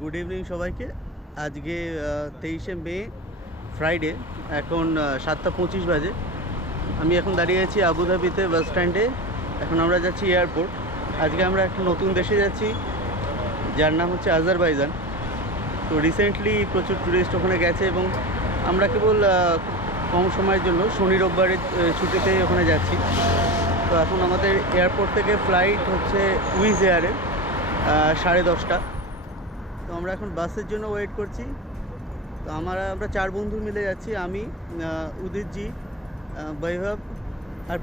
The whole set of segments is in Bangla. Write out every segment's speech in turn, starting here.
গুড ইভিনিং সবাইকে। আজকে 23শে মে ফ্রাইডে, এখন 7:25 বাজে। আমি এখন দাঁড়িয়ে আছি আবুধাবিতে বাস স্ট্যান্ডে। এখন আমরা যাচ্ছি এয়ারপোর্ট। আজকে আমরা একটা নতুন দেশে যাচ্ছি যার নাম হচ্ছে আজারবাইজান। তো রিসেন্টলি প্রচুর ট্যুরিস্ট ওখানে গেছে এবং আমরা কেবল কম সময়ের জন্য শনি রোববারের ছুটিতে ওখানে যাচ্ছি। তো এখন আমাদের এয়ারপোর্ট থেকে ফ্লাইট হচ্ছে উইজ এয়ারের 10:30। তো আমরা এখন বাসের জন্য ওয়েট করছি। তো আমরা 4 বন্ধু মিলে যাচ্ছি, আমি, উদিতজি, বৈভব আর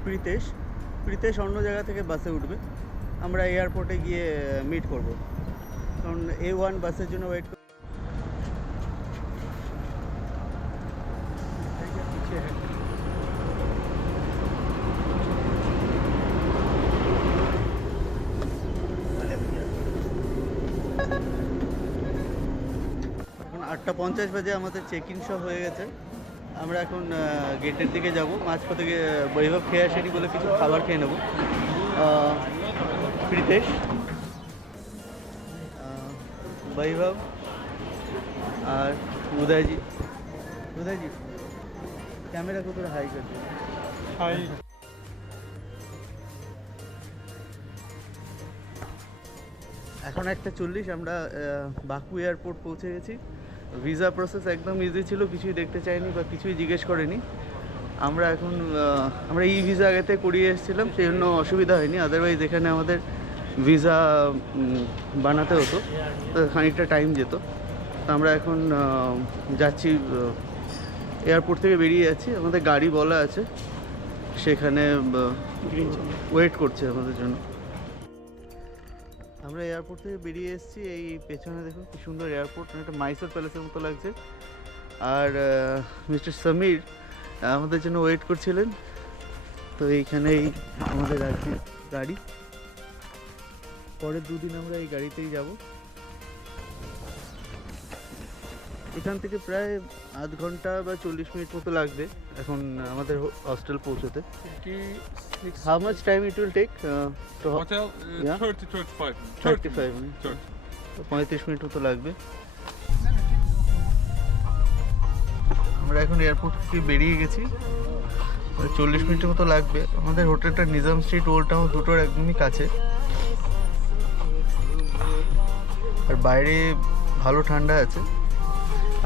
প্রীতেশ অন্য জায়গা থেকে বাসে উঠবে। আমরা এয়ারপোর্টে গিয়ে মিট করব, কারণ A1 বাসের জন্য ওয়েট। এখন 8:50 বাজে, আমাদের চেক ইন সব হয়ে গেছে। আমরা এখন গেটের দিকে যাব। মাঝপথে বৈভব খেয়ে আসেনি বলে কিছু খাবার খেয়ে নেব। প্রীতেশ, বৈভব আর উদয়জি। ক্যামেরা को थोड़ा हाई कर दो। हाय। এখন 1:40, আমরা বাকু এয়ারপোর্ট পৌঁছে গেছি। ভিসা প্রসেস একদম ইজি ছিল, কিছুই দেখতে চাইনি বা কিছুই জিজ্ঞেস করেনি। আমরা এখন আমরা ই ভিসা আগেতে করিয়ে এসেছিলাম, সেই জন্য অসুবিধা হয়নি। আদারওয়াইজ এখানে আমাদের ভিসা বানাতে হতো, তো খানিকটা টাইম যেত। তো আমরা এখন যাচ্ছি, এয়ারপোর্ট থেকে বেরিয়ে যাচ্ছি। আমাদের গাড়ি বলা আছে, সেখানে ওয়েট করছে আমাদের জন্য। আমরা এয়ারপোর্ট থেকে বেরিয়ে এসেছি। এই পেছনে দেখুন কি সুন্দর এয়ারপোর্ট, একটা মাইসোর প্যালেসের মতো লাগছে। আর মিস্টার সমীর আমাদের জন্য ওয়েট করছিলেন। তো এইখানেই আমাদের আছে গাড়ি। পরের 2 দিন আমরা এই গাড়িতেই যাব। এখান থেকে প্রায় আধ ঘন্টা বা 40 মিনিট মতো লাগবে এখন আমাদের হস্টেল পৌঁছতে। How much time it will take to Hotel Yeah. 30-35 minutes. 35 minutes. 30. তো 35 মিনিট মতো লাগবে। আমরা এখন এয়ারপোর্ট থেকে বেরিয়ে গেছি, 40 মিনিটের মতো লাগবে। আমাদের হোটেলটা নিজাম স্ট্রিট, ওল্ড টাউন দুটোর একদমই কাছে। আর বাইরে ভালো ঠান্ডা আছে।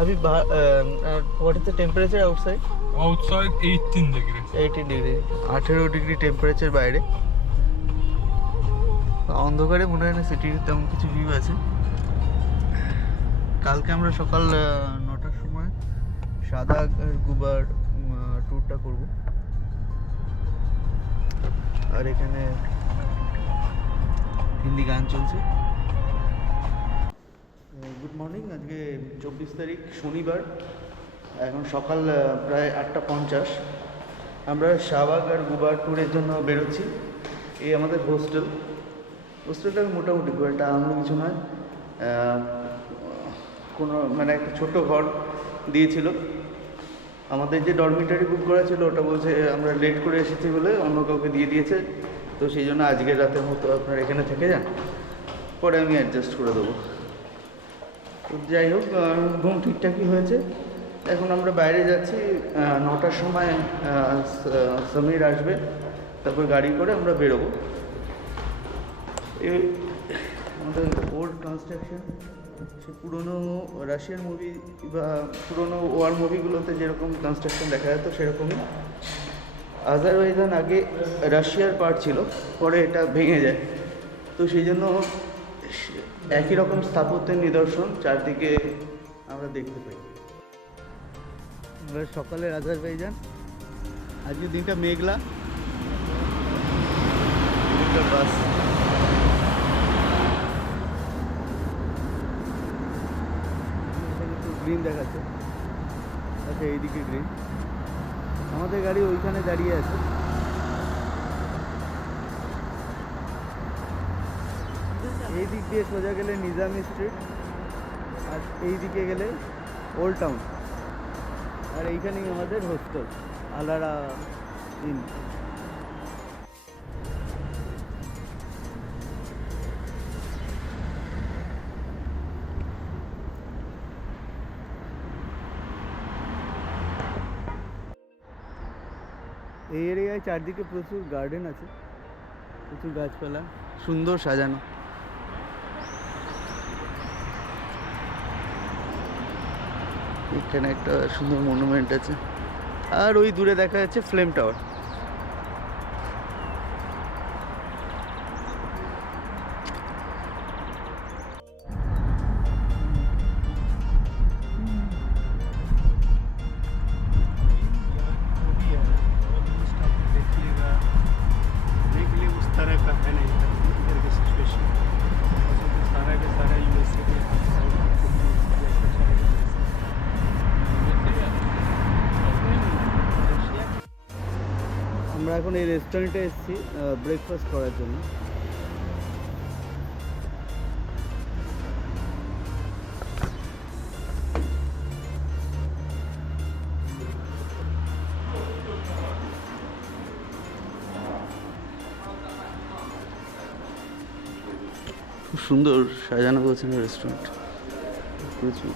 अभी what is the temperature outside? Outside 18 degrees. 18 degree, 18 degree temperature বাইরে। অন্ধকারে মনে হয় না সিটির তেমন কিছু ভিউ আছে। কালকে আমরা সকাল 9টার সময় সাদা গুবার ট্যুরটা করব। আর এখানে হিন্দি গান চলছে। Good morning. আজকে 24 তারিখ শনিবার, এখন সকাল প্রায় 8:50। আমরা শাহবাগ আর গুবার ট্যুরের জন্য বেরোচ্ছি। এই আমাদের হোস্টেলটা মোটামুটি খুব একটা আলাদা কিছু নয়। কোনো মানে একটা ছোট ঘর দিয়েছিল। আমাদের যে ডরমিটারি বুক করা ছিল ওটা বলছে আমরা লেট করে এসেছি বলে অন্য কাউকে দিয়ে দিয়েছে। তো সেই জন্য আজকের রাতের মতো আপনারা এখানে থেকে যান, পরে আমি অ্যাডজাস্ট করে দেবো। তো যাই হোক, ঘুম ঠিকঠাকই হয়েছে। এখন আমরা বাইরে যাচ্ছি। 9টার সময় সমীর আসবে, তারপর গাড়ি করে আমরা বেরোবো। এই আমাদের ওল্ড কনস্ট্রাকশন, সে পুরোনো রাশিয়ান মুভি বা পুরোনো ওয়ার মুভিগুলোতে যেরকম কনস্ট্রাকশন দেখা যেত সেরকমই। আজারবাইজান আগে রাশিয়ার পার্ট ছিল, পরে এটা ভেঙে যায়। তো সেই জন্য একই রকম স্থাপত্যের নিদর্শন চারদিকে আমরা দেখতে পাই। এবার সকালের আজারবাইজান, আজকে দিনটা মেঘলা। বাস গ্রিন দেখাচ্ছে। আচ্ছা, এইদিকে গ্রিন। আমাদের গাড়ি ওইখানে দাঁড়িয়ে আছে। এই দিক দিয়ে সোজা গেলে নিজামি স্ট্রিট, আর এই দিকে গেলে ওল্ড টাউন। আর এইখানেই আমাদের হোস্টেল আলারা ইন। এই এরিয়ায় চারদিকে প্রচুর গার্ডেন আছে, প্রচুর গাছপালা, সুন্দর সাজানো। এখানে একটা সুন্দর মনুমেন্ট আছে, আর ওই দূরে দেখা যাচ্ছে ফ্লেম টাওয়ার। उस तरह का है नहीं इधर के सिचुएशन सारा का सारा यूएसए के আমরা এখন এই রেস্টুরেন্টে এসেছি ব্রেকফাস্ট করার জন্য। খুব সুন্দর সাজানো গোছানো রেস্টুরেন্ট, প্রচুর।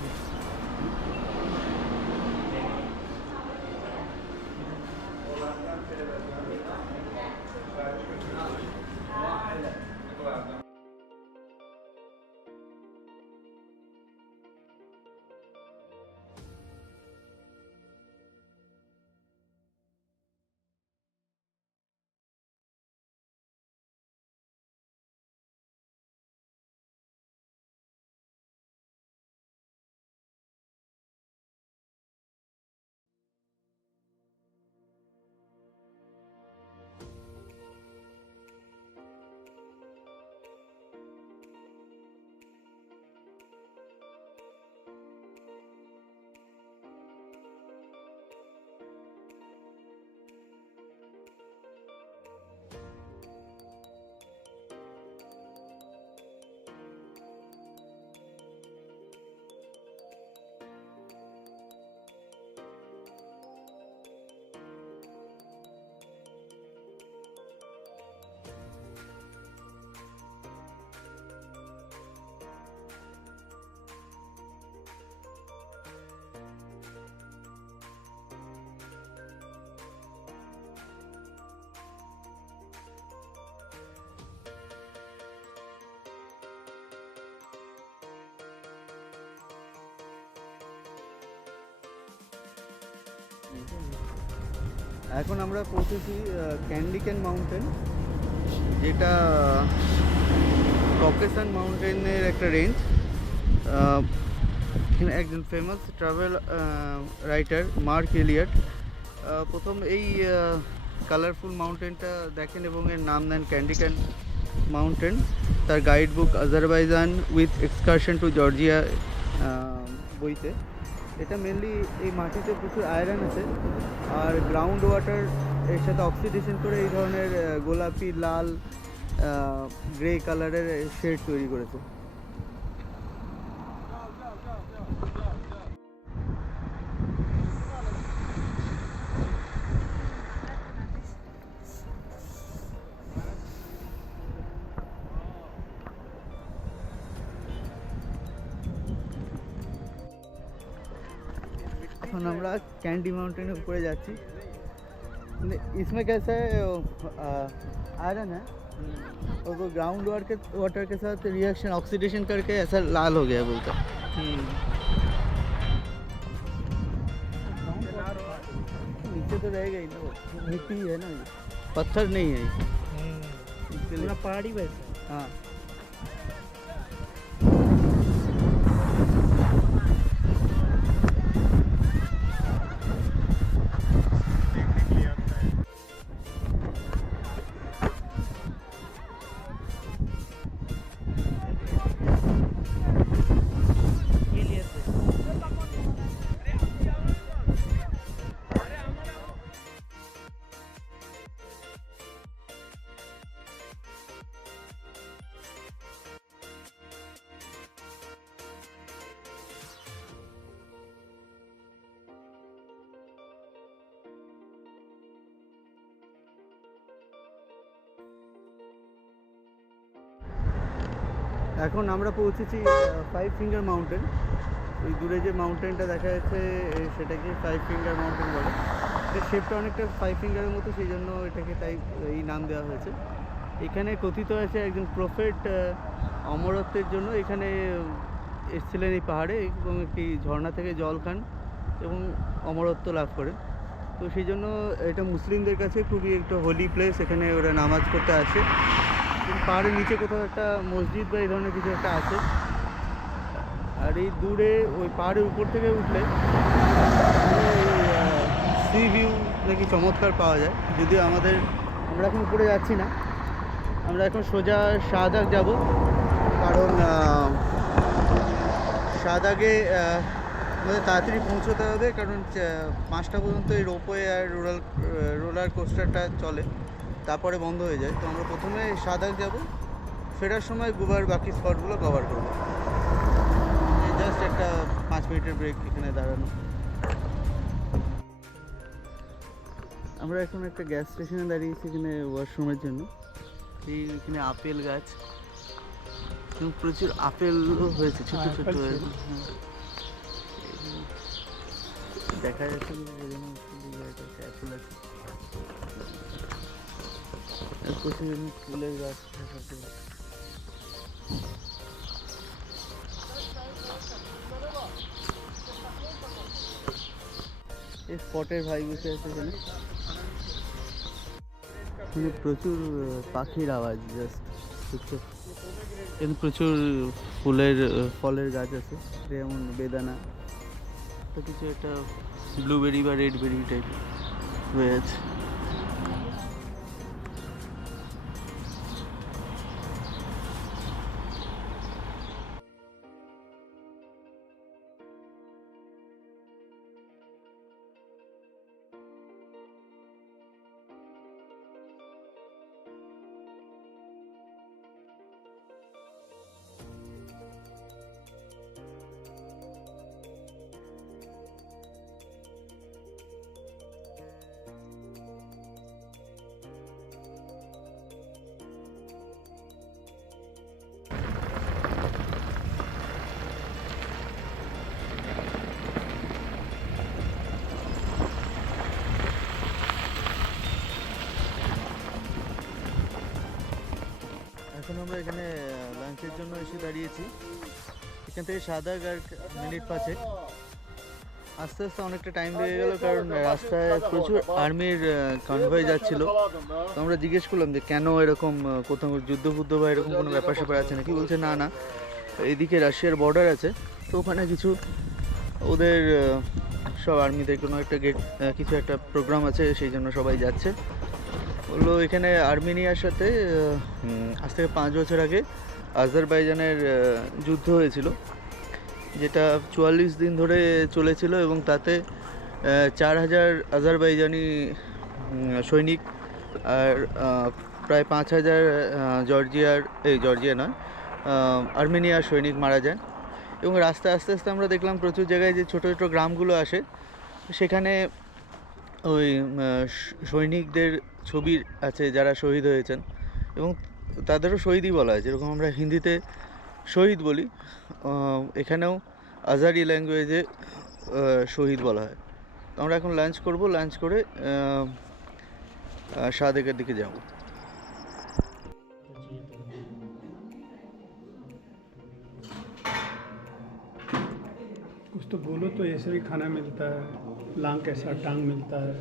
এখন আমরা পৌঁছেছি ক্যান্ডি ক্যান মাউন্টেন, যেটা ককেসান মাউন্টেনের একটা রেঞ্জ। এখানে একজন famous travel writer Mark Elliott প্রথম এই কালারফুল মাউন্টেনটা দেখেন এবং এর নাম দেন ক্যান্ডি ক্যান মাউন্টেন। তার guide book Azerbaijan with excursion to Georgia বইতে। এটা মেনলি এই মাটিতে প্রচুর আয়রন আছে, আর গ্রাউন্ড ওয়াটার এর সাথে অক্সিডেশন করে এই ধরনের গোলাপি, লাল, গ্রে কালারের শেড তৈরি করেছে। এখন আমরা कैंडी माउंटेन ऊपर जाती। इसमें कैसा है आयरन है और वो ग्राउंड वाटर के साथ रिएक्शन ऑक्सीडेशन करके ऐसा लाल हो गया बोलता है। नीचे तो रहेगा ही ना, वो मिट्टी है ना, पत्थर नहीं है पूरा पहाड़ी वैसा। हाँ এখন আমরা পৌঁছেছি 5 ফিঙ্গার মাউন্টেন। ওই দূরে যে মাউন্টেনটা দেখা যাচ্ছে সেটাকে 5 ফিঙ্গার মাউন্টেন বলে। এটা শেপটা অনেকটা 5 ফিঙ্গারের মতো, সেই জন্য এটাকে তাই এই নাম দেওয়া হয়েছে। এখানে কথিত আছে একজন প্রফেট অমরত্বের জন্য এখানে এসেছিলেন এই পাহাড়ে এবং একটি ঝর্ণা থেকে জল খান এবং অমরত্ব লাভ করেন। তো সেই জন্য এটা মুসলিমদের কাছে খুবই একটা হোলি প্লেস, এখানে ওরা নামাজ করতে আসে। পাহাড়ের নিচে কোথাও একটা মসজিদ বা এই ধরনের কিছু একটা আছে। আর এই দূরে ওই পাহাড়ের উপর থেকে উঠলে সি ভিউ নাকি চমৎকার পাওয়া যায়। যদিও আমরা এখন উপরে যাচ্ছি না, আমরা এখন সোজা শাহদাগ যাব, কারণ শাহদাগে আমাদের তাড়াতাড়ি পৌঁছতে হবে, কারণ 5টা পর্যন্ত এই রোপওয়ে আর রোলার কোস্টারটা চলে, তারপরে বন্ধ হয়ে যায়। তো আমরা প্রথমে শাহদাগ যাব, ফেরার সময় গোবার বাকি স্পটগুলো কভার করবো। জাস্ট একটা 5 মিনিটের ব্রেক এখানে দাঁড়ানো। আমরা এখন একটা গ্যাস স্টেশনে দাঁড়িয়েছি এখানে ওয়াশরুমের জন্য। এখানে আপেল গাছ এবং প্রচুর আপেলও হয়েছে, ছোট ছোট হয়েছে। দেখা যাচ্ছে আপেল আছে, প্রচুর ফুলের গাছ। এই স্পটের ভাই বসে আছে এখানে, প্রচুর পাখির আওয়াজ। জাস্ট এখানে প্রচুর ফলের গাছ আছে, যেমন বেদানা, তো কিছু একটা ব্লুবেরি বা রেড বেরি টাইপের হয়ে আছে। এখন আমরা এখানে লাঞ্চের জন্য এসে দাঁড়িয়েছি। এখান থেকে শাহদাগ আর মিনিট 5 আস্তে আস্তে অনেকটা টাইম লেগে গেল, কারণ রাস্তায় প্রচুর আর্মির কনভয় যাচ্ছিল। তো আমরা জিজ্ঞেস করলাম যে কেন এরকম, কোথাও যুদ্ধ বা এরকম কোনো ব্যাপার স্যাপার আছে নাকি। বলছে না, এইদিকে রাশিয়ার বর্ডার আছে, তো ওখানে কিছু ওদের সব আর্মিদের কোনো একটা কিছু একটা প্রোগ্রাম আছে, সেই জন্য সবাই যাচ্ছে। বললো এখানে আর্মেনিয়ার সাথে আজ থেকে 5 বছর আগে আজারবাইজানের যুদ্ধ হয়েছিল, যেটা 44 দিন ধরে চলেছিল এবং তাতে 4000 আজারবাইজানি সৈনিক আর প্রায় 5000 আর্মেনিয়ার সৈনিক মারা যায়। এবং রাস্তায় আস্তে আস্তে আমরা দেখলাম প্রচুর জায়গায় যে ছোটো ছোটো গ্রামগুলো আসে, সেখানে ওই সৈনিকদের ছবি আছে যারা শহীদ হয়েছেন, এবং তাদেরও শহীদই বলা হয়, যেরকম আমরা হিন্দিতে শহীদ বলি, এখানেও আজারি ল্যাঙ্গুয়েজে শহীদ বলা হয়। তো আমরা এখন লাঞ্চ করব, লাঞ্চ করে শাহদাগের দিকে যাব। कुछ तो बोलो तो ऐसे भी खाना मिलता है, लांग कैसा टांग मिलता है।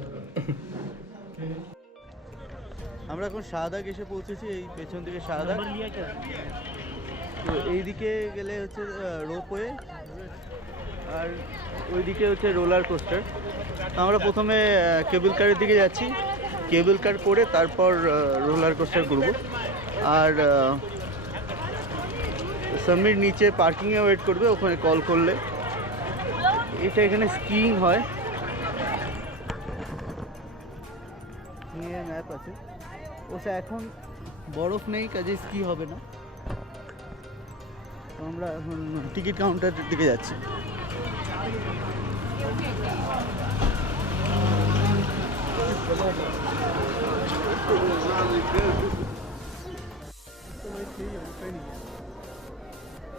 আমরা এখন শাহদাগ এসে পৌঁছেছি, এই পেছন দিকে শাহদাগ। তো এইদিকে গেলে হচ্ছে রোপওয়ে আর ওইদিকে হচ্ছে রোলার কোস্টার। আমরা প্রথমে কেবল কারের দিকে যাচ্ছি, কেবল কার করে তারপর রোলার কোস্টার ঘুরব। আর সামির নিচে পার্কিংয়ে ওয়েট করবে, ওখানে কল করলে। এটা এখানে স্কিইং হয়, স্কিইংয়ের ম্যাপ আছে। ওটা এখন বরফ নেই, কাজে স্কি হবে না। তো আমরা এখন টিকিট কাউন্টারের দিকে যাচ্ছি।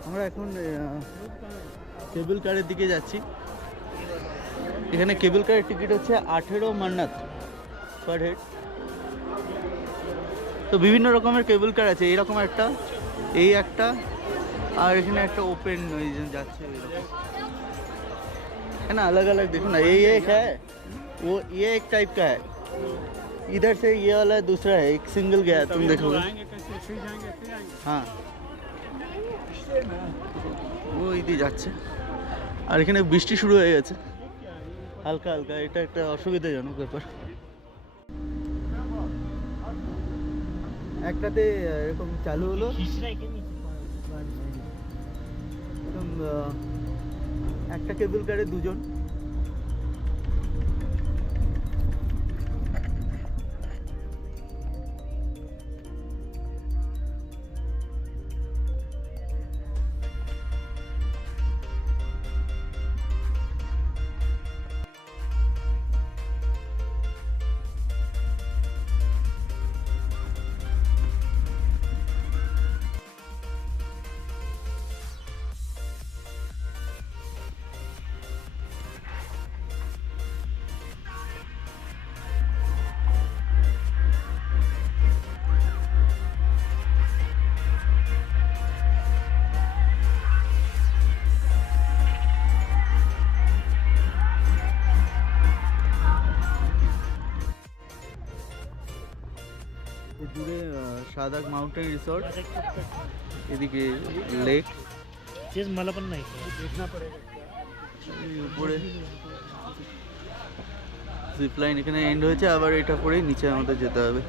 আমরা এখন কেবল কারের দিকে যাচ্ছি। এখানে কেবল কারের টিকিট হচ্ছে 18 মান্নাত পার হেড। তো বিভিন্ন রকমের কেবল কার আছে, এইরকম একটা, এই একটা, আর এখানে একটা ওপেন ওই যে যাচ্ছে ওইরকম। है ना, अलग अलग देखो ना, ये एक है, वो ये एक टाइप का है, इधर से ये वाला दूसरा है, एक सिंगल गया है, तुम देखोगे। हाँ ও ইদি যাচ্ছে। আর এখানে বৃষ্টি শুরু হয়ে গেছে হালকা হালকা, এটা একটা অসুবিধাজনক ব্যাপার। একটাতে এরকম চালু হলো, এরকম একটা কেবল কারে দুজন। দূরে সাদাক মাউন্টেন রিসর্ট, এদিকে লেক, मला पण नाही देखना पड़ेगा। উপরে জিপ লাইন এখানে এন্ড হয়েছে, আবার এটা পরেই নিচে আমাদের যেতে হবে।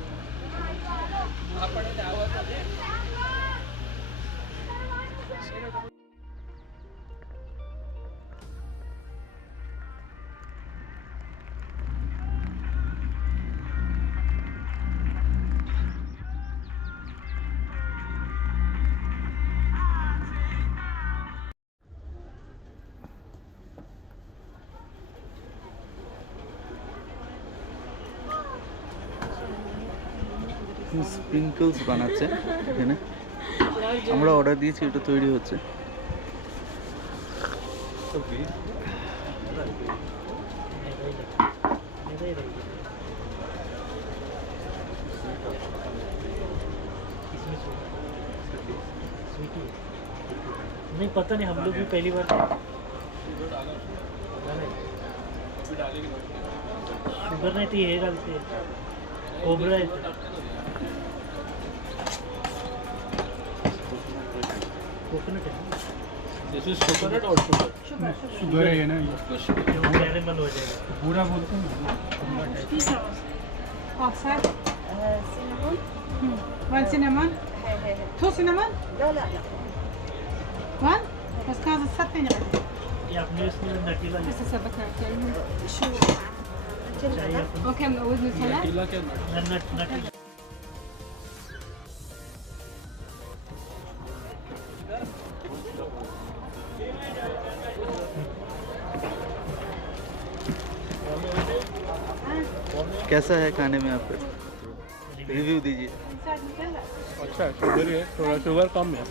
স্প্রিঙ্কলস বানাচ্ছে এখানে, আমরা অর্ডার দিয়েছি, এটা তৈরি হচ্ছে। नहीं पता नहीं, हम लोग भी पहली बार शुगर नहीं थी, ये डालते कोबरा है। कोकोनट है, This is coconut or sugar? Sugar है ना, कैरेमल हो जाएगा पूरा बोलते हैं। Outside? Cinnamon. One cinnamon? Two cinnamon? لا لا لا One? بس كان تصدقني غير. ये अपने इसमें नटीला بس سبكنا كلمة. شو चाहिए اوكي من وزن ثلاث. Nutella क्या nut? नटीला कैसा है खाने में आपका, रिव्यू दीजिए। अच्छा शुगर है, थोड़ा शुगर कम है।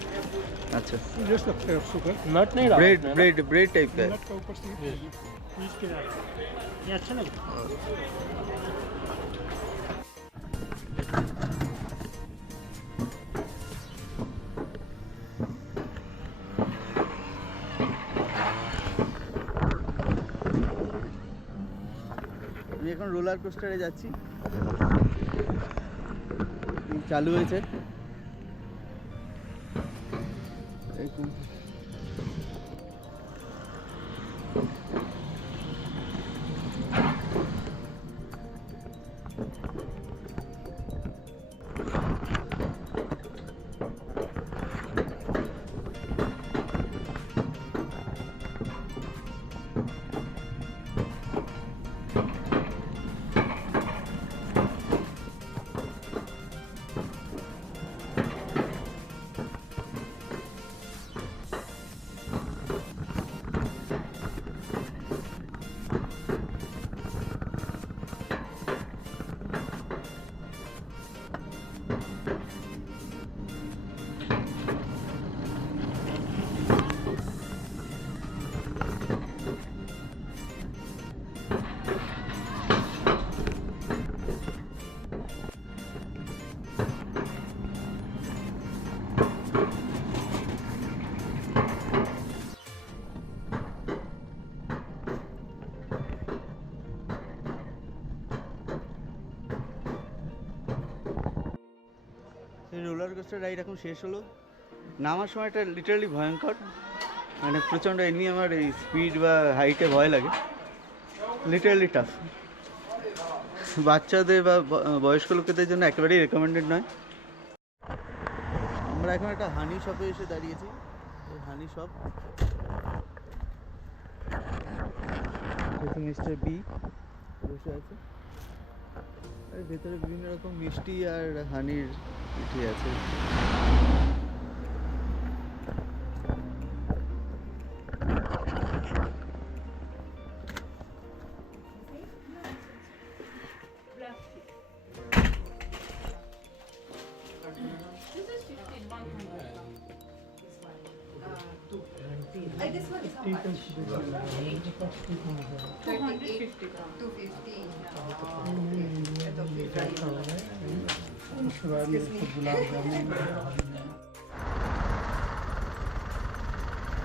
अच्छा, ले सकते हैं शुगर, नट नहीं डालते ब्रेड हैं ना। ब्रेड ब्रेड टाइप का है। नट का ऊपर से पीस के डाल, ये अच्छा लगा। আমি এখন রোলার কোস্টারে যাচ্ছি, চালু হয়েছে। এরকম সেই রোলার কোস্টার রাইড এখন শেষ হলো। নামার সময়টা লিটারালি ভয়ঙ্কর, মানে প্রচণ্ড, এমনি আমার এই স্পিড বা হাইটে ভয় লাগে, লিটারালি টাফ। বাচ্চাদের বা বয়স্ক লোকেদের জন্য একেবারেই রেকমেন্ডেড নয়। আমরা এখন একটা হানি শপে এসে দাঁড়িয়েছি। এই হানি শপ, মিস্টার বি বসে আছে, আর ভেতরে বিভিন্ন রকম মিষ্টি আর হানির পিঠে আছে। This one is how much? 250. 250.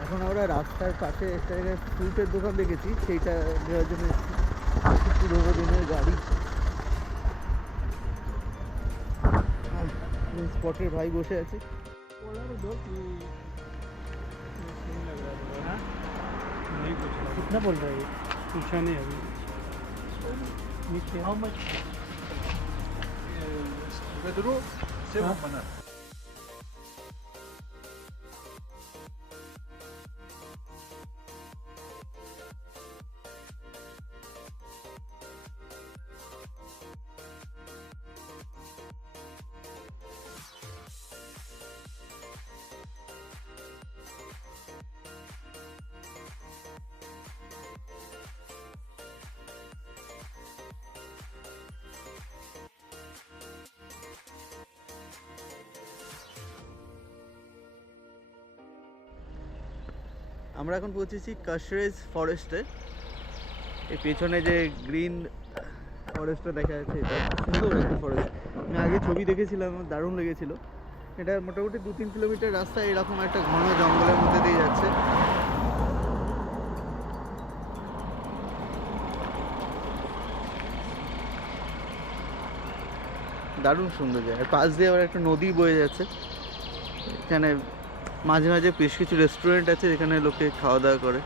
এখন আমরা রাস্তার পাশে একটা জায়গায় ফ্রুটের দোকান দেখেছি, সেইটা দেওয়ার জন্য পুরোনো দিনের গাড়ি। স্পটের ভাই বসে আছে। नहीं कुछ कितना बोल रहा है? पूछा नहीं अभी। How much? Pedro, se va a panar. আমরা এখন পৌঁছেছি কাশরেজ ফরেস্টে। এই পেছনে যে গ্রিন ফরেস্টটা দেখা যাচ্ছে, এটা সুন্দর একটা ফরেস্ট। আমি আগে ছবি দেখেছিলাম, আমার দারুণ লেগেছিল। এটা মোটামুটি 2-3 কিলোমিটার রাস্তা এরকম একটা ঘন জঙ্গলের মধ্যে দিয়ে যাচ্ছে। দারুণ সুন্দর জায়গা। আর পাশ দিয়ে আবার একটা নদী বয়ে যাচ্ছে। এখানে মাঝে মাঝে বেশ কিছু রেস্টুরেন্ট আছে যেখানে লোকে খাওয়া দাওয়া করে।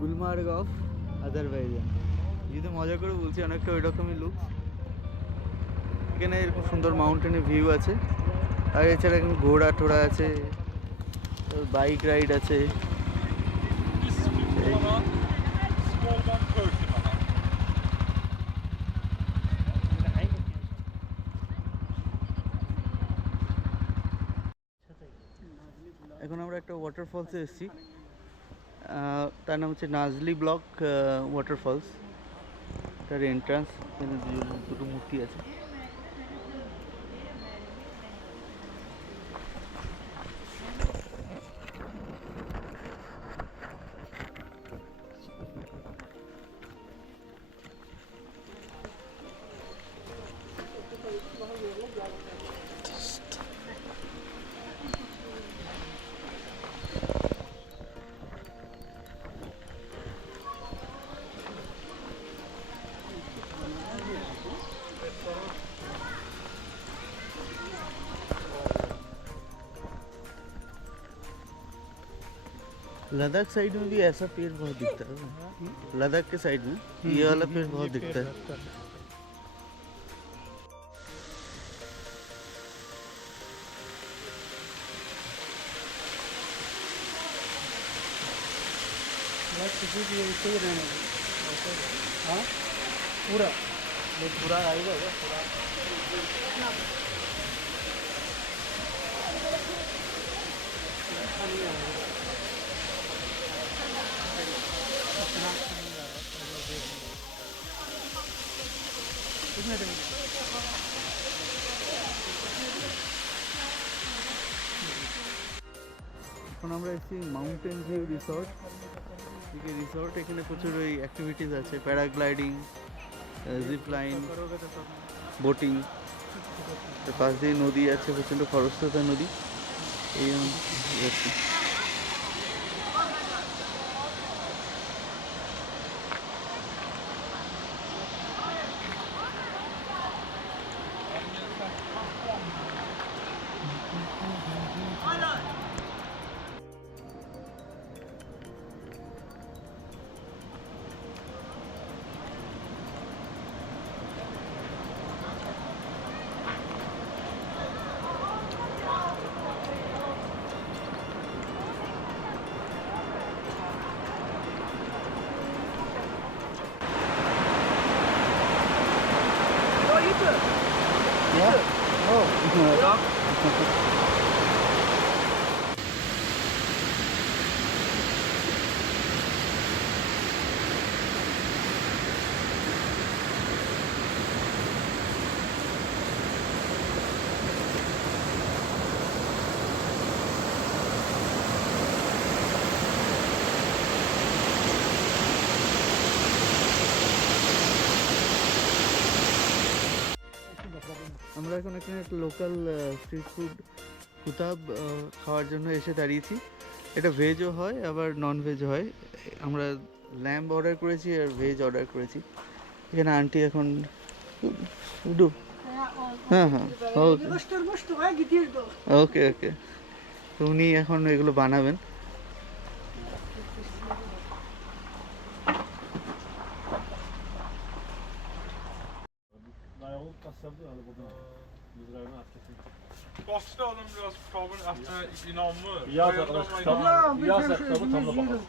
Gulmarg of Azerbaijan. যদি মজা করে বলছি, অনেকটা ওই রকমই লুক। এখানে এরকম সুন্দর মাউন্টেনের ভিউ আছে, আর এছাড়া এখানে ঘোড়া টোড়া আছে, বাইক রাইড আছে। এখন আমরা একটা ওয়াটারফলসে এসেছি, তার নাম হচ্ছে নাজলি ব্লক ওয়াটারফলস। তার এন্ট্রান্স, এখানে দুটো মূর্তি আছে। लद्दाख साइड में भी ऐसा पेड़ बहुत दिखता है। लद्दाख के साइड में ये वाला पेड़ बहुत दिखता है। पूरा आएगा क्या? पूरा এখন আমরা এসেছি মাউন্টেন ভিউ রিসর্ট। রিসর্ট এখানে প্রচুর ওই অ্যাক্টিভিটিস আছে, প্যারাগ্লাইডিং, জিপ লাইন, বোটিং। পাশ দিয়ে নদী আছে, প্রচণ্ড খরস্রোতা নদী। এই আছে। Yeah. Oh. আমরা এখন এখানে একটা লোকাল স্ট্রিট ফুড কুতাব খাওয়ার জন্য এসে দাঁড়িয়েছি। এটা ভেজও হয় আবার নন ভেজ হয়। আমরা ল্যাম্ব অর্ডার করেছি আর ভেজ অর্ডার করেছি। এখানে আন্টি এখন ডু হ্যাঁ হ্যাঁ ওকে ওকে, তো উনি এখন এগুলো বানাবেন। Başta adam biraz kitabın inanmır. Yaz arkadaş kitabı. Yaz kitabı tamla bakalım.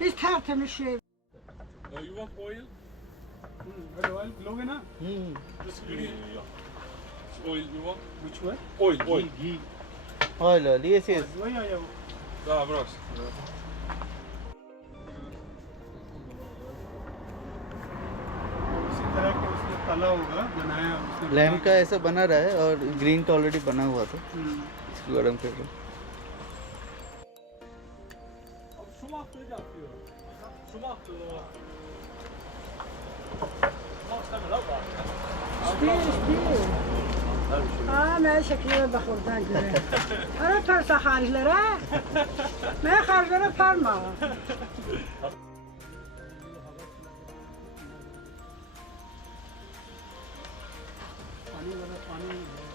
Biz tertemiz şey. You want oil? लोगे ना? This green. Oil you want? Which one? Oil, oil. Ghee. Oil oil, yes yes. वही आया वो। Da biraz. इसी तरह के उसने तला होगा, बनाया उसने। लैम्ब का ऐसा बना रहा है और ग्रीन का ऑलरेडी बना हुआ था, इसको गर्म कर रहे हैं। Sumak dedi yapıyor. Sumak dedi o. Ben şekline bak oradan göre. Ara parsa hariclere. Ben hariclere parma. पानी वाला पानी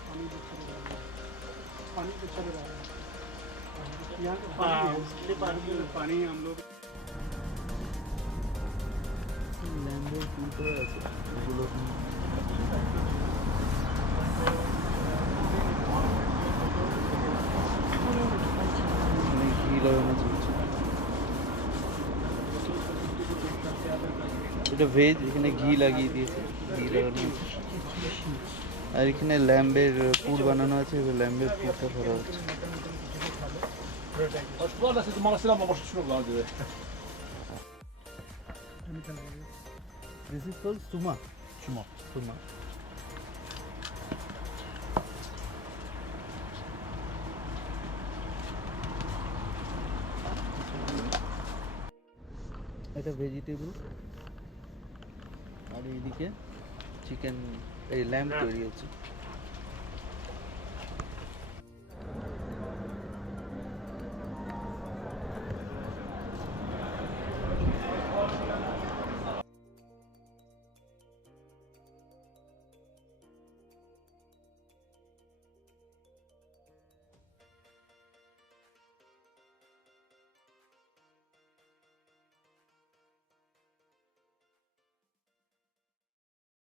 पानी भी चल रहा है, पानी भी चल रहा है। यहाँ का पानी पानी हम लोग ল্যাম্বের ফুটো আছে এগুলো ঘি লাগানো চলছে। এটা ভেজ, এখানে ঘি লাগিয়ে দিয়েছে, ঘি লাগানো আছে। আর এখানে ল্যাম্বের পুর বানানো আছে, ল্যাম্বের পুরটা ভরা হচ্ছে। Başkalar da sizi manasıyla ama boş düşürürler diye. This is called suma. Suma. Suma. এটা ভেজিটেবল আর এইদিকে চিকেন, এই ল্যাম্ব তৈরি হচ্ছে।